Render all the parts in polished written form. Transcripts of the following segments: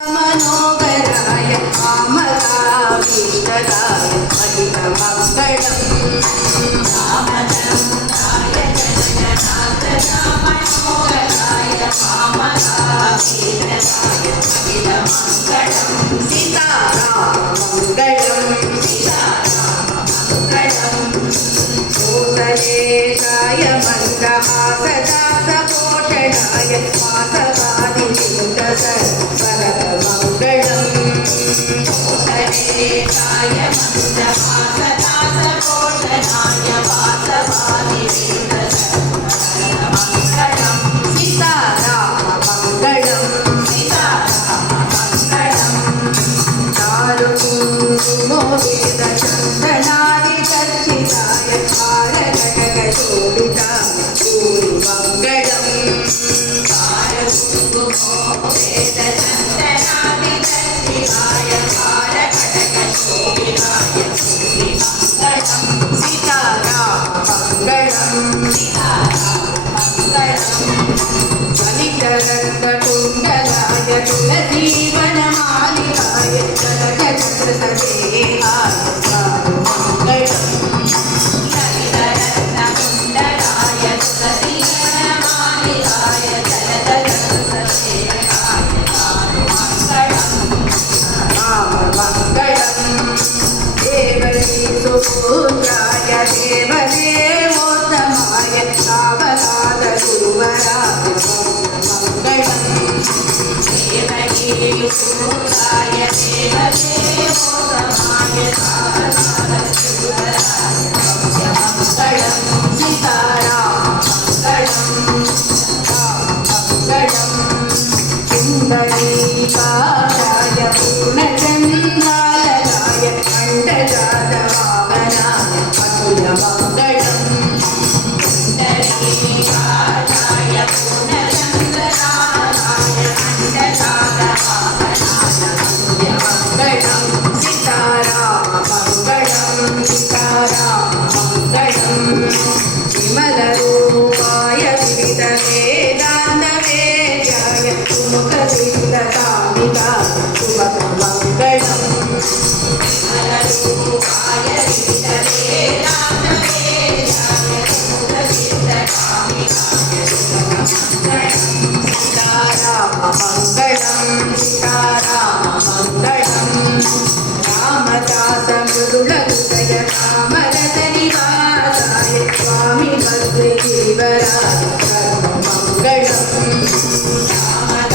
मनोहराय कामकाभीष्टदाय महितमङ्गलम् रामचन्द्राय जनगणार्दनाय कामकाभीष्टदाय महितमङ्गलम् सीताराममङ्गलम् कोसलेशाय मन्दहासदासपोषणाय वासवादिविन्दसर्वरमङ्गलम् कोसलेशाय मन्दहासदासपोषणाय वासवादिविन्दसर्वरमङ्गलम् सीताराममङ्गलम् चारुकुङ्कुमो वेदचन्दनादिचर्चिताय हारकटकशोभिताय भूरिमङ्गलम् चारुकुङ्कुमो वेदचन्दनादिचर्चिताय हारकटकशोभिताय भूरिमङ्गलम् सीताराममङ्गलम् ललितरत्नकुण्डलाय तुलसीवनमालिकाय जलचक्रसदेहाय मङ्गलम् ललितरत्नकुण्डलाय तुलसीवनमालिकाय जलचक्रसदेहाय राममङ्गलम् देवकी सुपुत्राय देवदेवोत्तमाय कावलादगुरुवराय सुपुत्राय देवदेवोत्तमाय कावलादगुरुवराय सीताराममङ्गलम् कुण्डलीकाक्षाय पूर्णचन्द्रालयाय अण्डजातवाहनाय अतुलमङ्गलम् कुण्डलीकाक्षाय पूर्णचन्द्रालयाय अण्डजातवाहनाय सीताराममङ्गलम् विमलरूपाय विविधवेदान्तवेद्याय सुमुखविन्दकामिकाय शुभमङ्गलम् विमलरूपाय विविधवेदान्तवेद्याय सुमुखविन्दकामिकाय शुभमङ्गलम् सीताराममङ्गलम् रामदासमृदुलहृदय कामरसनिवासाय स्वामी भद्रगिरिवराय सर्वमङ्गलम्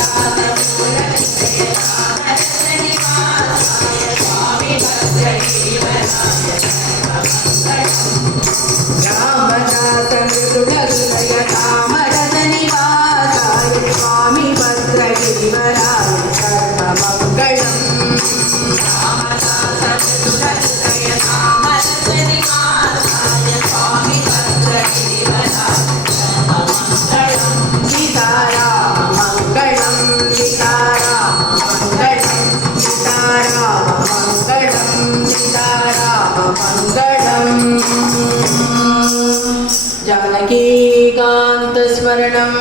रामदासमृदुलहृदय कामरसनिवासाय स्वामी भद्रगिरिवराय सर्वमङ्गलम् रामदासमृदुलहृदय कामरसनिवासाय स्वामी भद्रगिरिवराय सर्वमङ्गलम् जानकीकान्तस्मरणं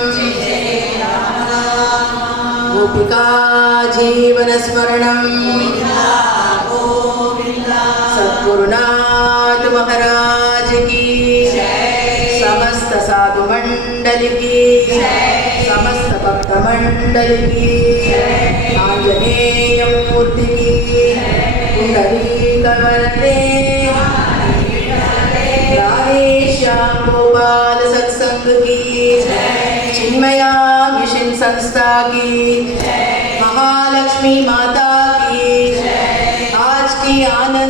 गोपिका जीवनस्मरणं सद्गुरुनाथ महाराज की समस्त साधु मंडल की समस्त भक्त मंडल की आंजनेय मूर्ति की कुंडलीकवरदे श्याम गोपाल सत्संग की चिन्मया मिशन संस्था की महालक्ष्मी माता की आज की आनंद